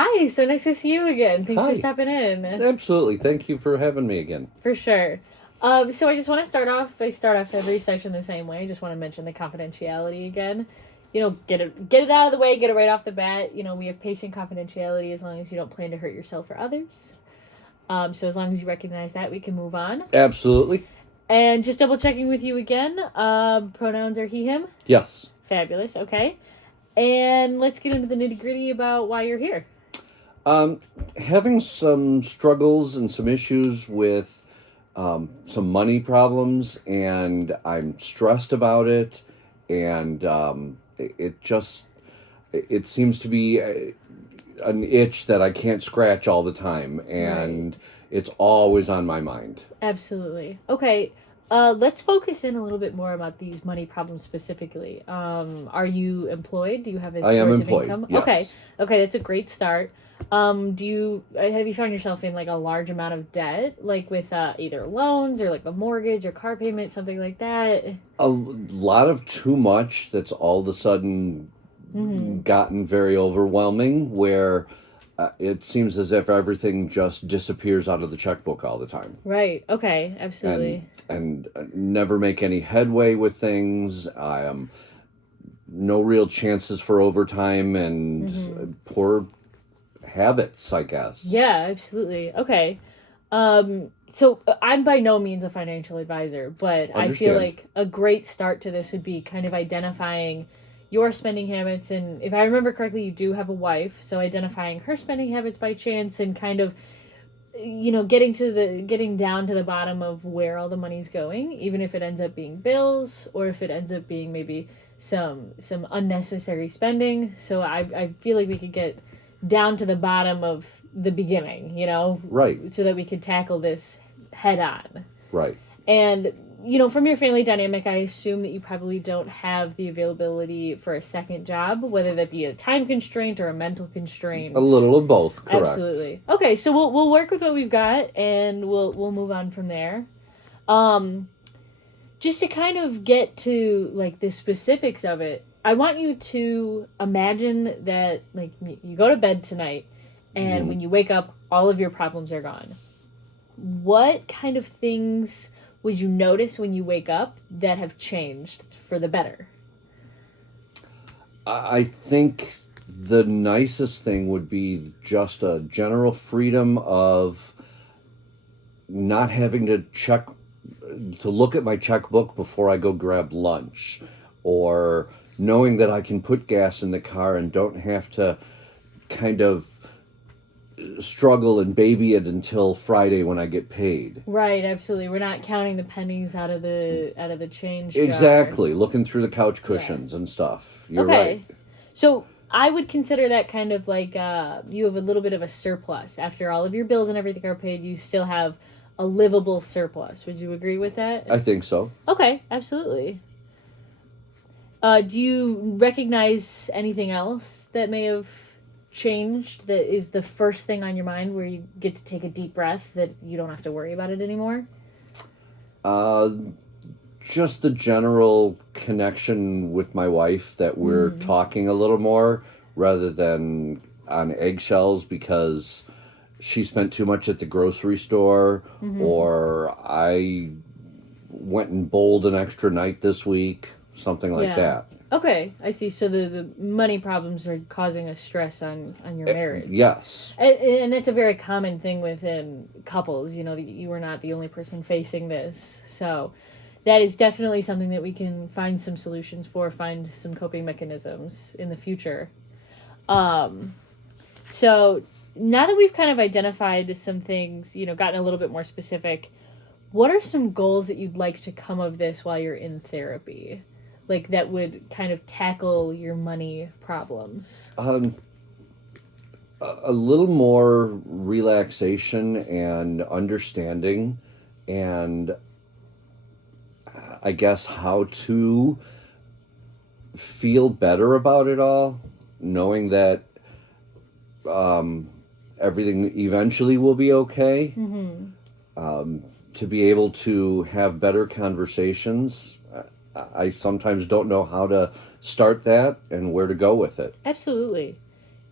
Hi, so nice to see you again. Thanks for Hi. stopping in. Absolutely. Thank you for having me again. For sure. So I just want to I start off every session the same way. I just want to mention the confidentiality again. Get it out of the way, get it right off the bat. We have patient confidentiality as long as you don't plan to hurt yourself or others. So as long as you recognize that, we can move on. Absolutely. And just double checking with you again. Pronouns are he, him. Yes. Fabulous. Okay. And let's get into the nitty gritty about why you're here. Having some struggles and some issues with some money problems, and I'm stressed about it, and it seems to be an itch that I can't scratch all the time, and it's always on my mind. Absolutely. Okay. Let's focus in a little bit more about these money problems specifically. Are you employed? Do you have a I am source employed, of income? yes. Okay. Okay, that's a great start. Have you found yourself in like a large amount of debt, like with either loans or like a mortgage or car payment, something like that? A lot of too much that's all of a sudden gotten very overwhelming, where it seems as if everything just disappears out of the checkbook all the time. Right. Okay. Absolutely. And never make any headway with things. I am no real chances for overtime and poor habits, I guess. Yeah, absolutely. Okay. So I'm by no means a financial advisor, but I feel Understand. like a great start to this would be kind of identifying your spending habits. And if I remember correctly, you do have a wife, so identifying her spending habits by chance and kind of getting down to the bottom of where all the money's going, even if it ends up being bills or if it ends up being maybe some unnecessary spending. So I feel like we could get down to the bottom of the beginning, Right. so that we could tackle this head on. Right. And from your family dynamic, I assume that you probably don't have the availability for a second job, whether that be a time constraint or a mental constraint. A little of both, correct. Absolutely. Okay, so we'll work with what we've got, and we'll move on from there. Just to kind of get to like the specifics of it, I want you to imagine that like you go to bed tonight, and when you wake up, all of your problems are gone. What kind of things would you notice when you wake up that have changed for the better? I think the nicest thing would be just a general freedom of not having to look at my checkbook before I go grab lunch, or knowing that I can put gas in the car and don't have to kind of struggle and baby it until Friday when I get paid. Right, absolutely. We're not counting the pennies out of the change jar. Exactly, looking through the couch cushions and stuff. You're right. So I would consider that kind of like you have a little bit of a surplus. After all of your bills and everything are paid, you still have a livable surplus. Would you agree with that? I think so. Okay, absolutely. Do you recognize anything else that may have changed that is the first thing on your mind where you get to take a deep breath that you don't have to worry about it anymore? Just the general connection with my wife, that we're talking a little more rather than on eggshells because she spent too much at the grocery store, or I went and bowled an extra night this week, something like that. Okay, I see. So the money problems are causing a stress on your marriage. Yes. And that's a very common thing within couples. You are not the only person facing this. So that is definitely something that we can find some solutions for, find some coping mechanisms in the future. So now that we've kind of identified some things, gotten a little bit more specific, what are some goals that you'd like to come of this while you're in therapy? Like that would kind of tackle your money problems? A little more relaxation and understanding, and I guess how to feel better about it all, knowing that everything eventually will be okay. To be able to have better conversations. I sometimes don't know how to start that and where to go with it. Absolutely.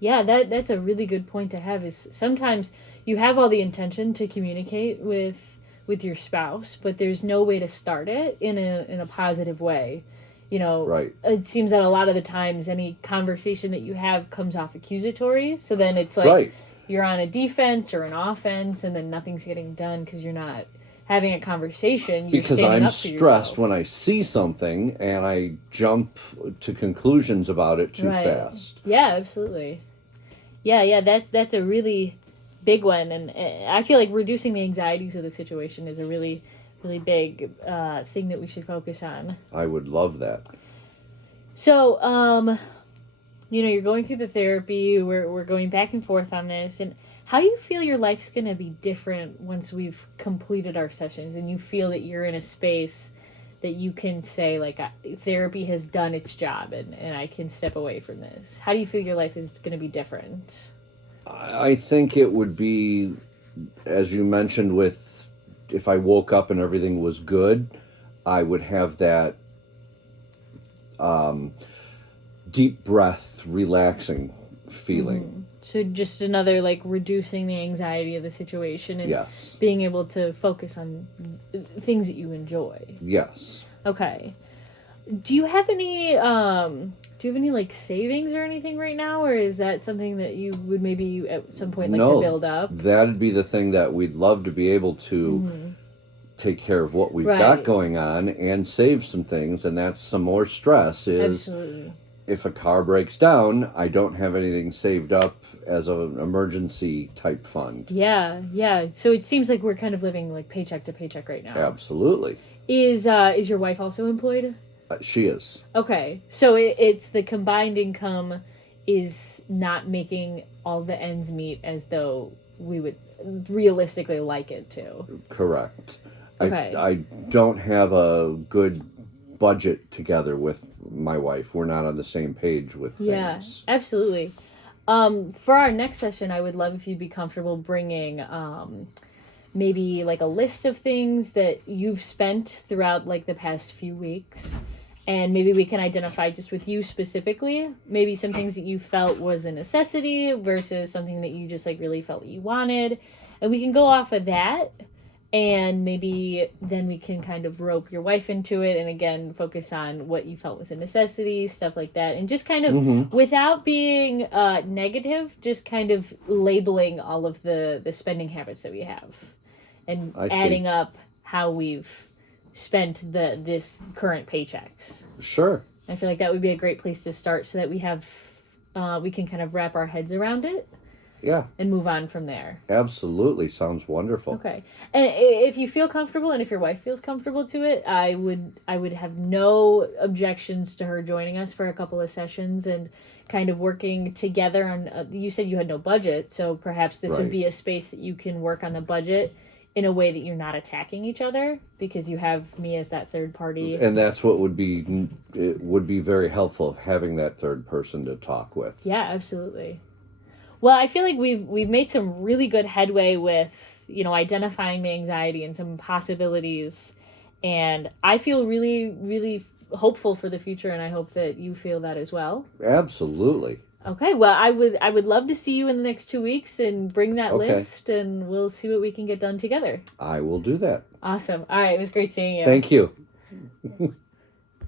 Yeah, that's a really good point to have. Is sometimes you have all the intention to communicate with your spouse, but there's no way to start it in a positive way. You know, Right. it seems that a lot of the times any conversation that you have comes off accusatory. So then it's like Right. you're on a defense or an offense, and then nothing's getting done because you're not having a conversation. You're Because standing I'm up for stressed yourself. when I see something and I jump to conclusions about it too Right. fast. Yeah, absolutely. Yeah, that's a really big one, and I feel like reducing the anxieties of the situation is a really, really big thing that we should focus on. I would love that. So, you're going through the therapy. We're going back and forth on this, and how do you feel your life's gonna be different once we've completed our sessions, and you feel that you're in a space that you can say like therapy has done its job, and I can step away from this? How do you feel your life is gonna be different? I think it would be, as you mentioned, with if I woke up and everything was good, I would have that deep breath, relaxing feeling. So just another like reducing the anxiety of the situation and Yes. being able to focus on things that you enjoy. Yes. Okay. Do you have any like savings or anything right now, or is that something that you would maybe at some point like to No, build up? that'd be the thing that we'd love to be able to take care of what we've got Right. going on and save some things, and that's some more stress is Absolutely. if a car breaks down, I don't have anything saved up as an emergency type fund. Yeah. So it seems like we're kind of living like paycheck to paycheck right now. Absolutely. Is your wife also employed? She is. Okay, so it's the combined income is not making all the ends meet as though we would realistically like it to. Correct. Okay. I don't have a good budget together with my wife. We're not on the same page with Yeah, things. absolutely. For our next session, I would love if you'd be comfortable bringing maybe like a list of things that you've spent throughout like the past few weeks. And maybe we can identify just with you specifically, maybe some things that you felt was a necessity versus something that you just like really felt you wanted. And we can go off of that, and maybe then we can kind of rope your wife into it and again focus on what you felt was a necessity, stuff like that. And just kind of without being negative, just kind of labeling all of the spending habits that we have and I see. adding up how we've spent this current paychecks. Sure. I feel like that would be a great place to start so that we have we can kind of wrap our heads around it Yeah, and move on from there. absolutely. Sounds wonderful. Okay. And if you feel comfortable and if your wife feels comfortable to it, I would have no objections to her joining us for a couple of sessions and kind of working together on you said you had no budget, so perhaps this would Right. be a space that you can work on the budget in a way that you're not attacking each other because you have me as that third party. And that's what would be, it would be very helpful, having that third person to talk with. Yeah, absolutely. Well, I feel like we've made some really good headway with, identifying the anxiety and some possibilities, and I feel really, really hopeful for the future, and I hope that you feel that as well. Absolutely. Okay, well, I would love to see you in the next 2 weeks and bring that Okay. list, and we'll see what we can get done together. I will do that. Awesome. All right, it was great seeing you. Thank you.